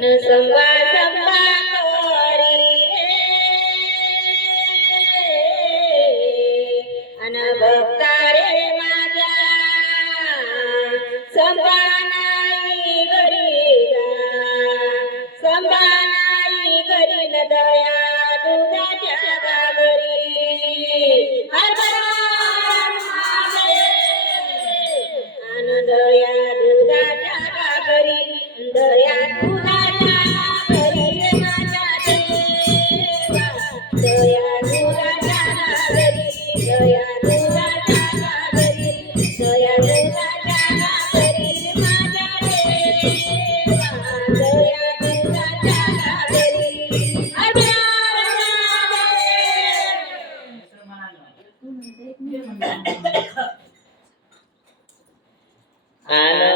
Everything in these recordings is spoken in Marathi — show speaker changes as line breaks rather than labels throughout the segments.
Nasambha sambha Ah, no,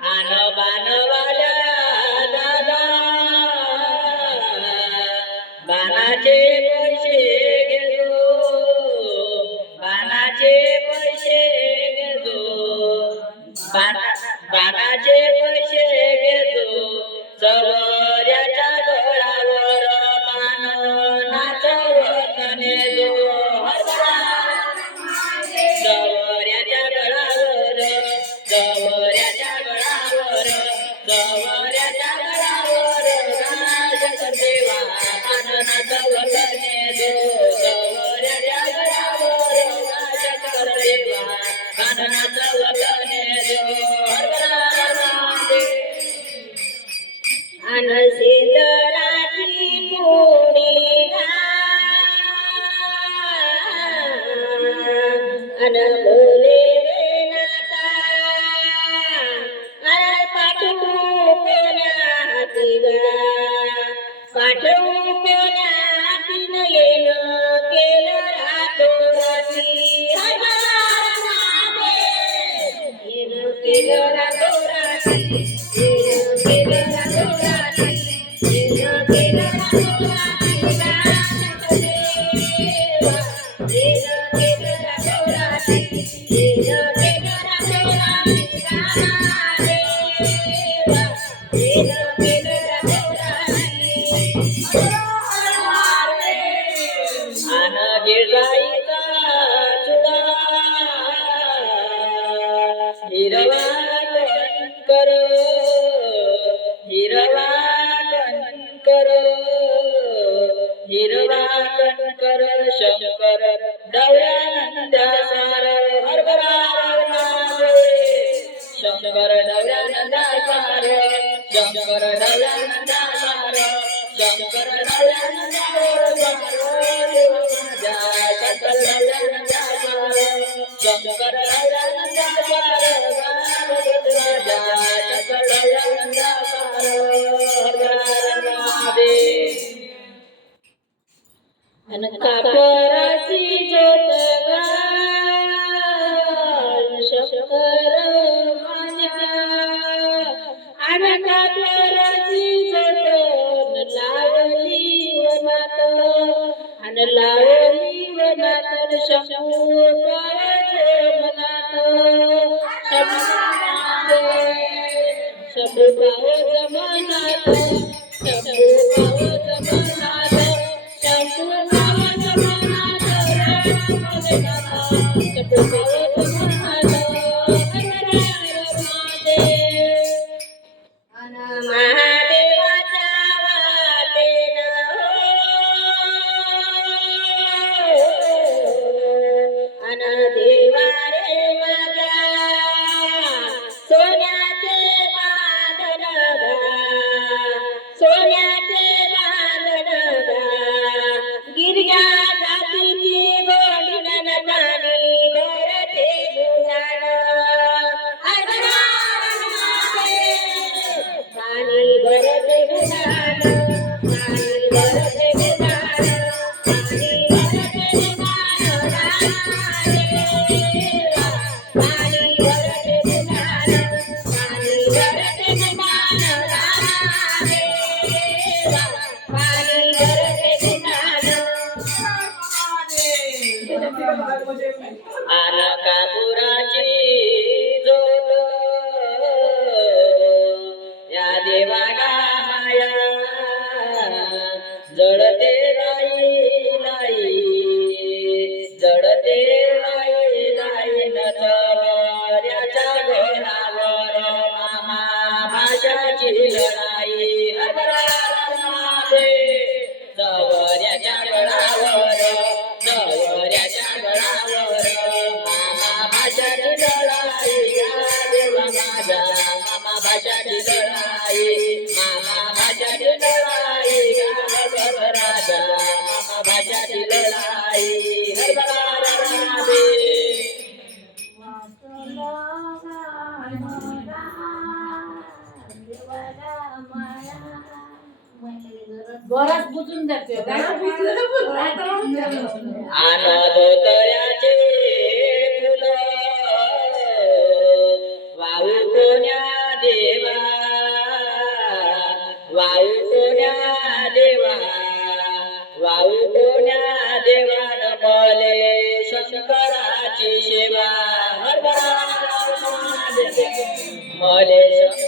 Ano ba Yeah. अन कापराची ज्योत लावली वनात. अन लावली वनात शंभू पावाचे मनात. शंभू पावच मनात शंभू पावच मनात शंभू पावच मनात शंभू पावच मनात लाई नचऱ्याच्या मामा भाषाची लढाई हरभरामध्ये चवऱ्याच्या गळावर चवऱ्याच्या गळावर मामा भाषाची लढाई. देवा माझा मामा भाषाची लढाई मामा भाषाची लढाई. राजा मामा भाषाची लढाई.
बराच बुजून जाते.
फुल. वाहू कोण्या देवा? वाहू कोण्या देवा? वाहू कोण्या देवान मले शंकराची सेवा. हरभरा मले शंकराची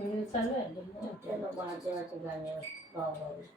没有杂乱，
你这个话就要去把你放回去。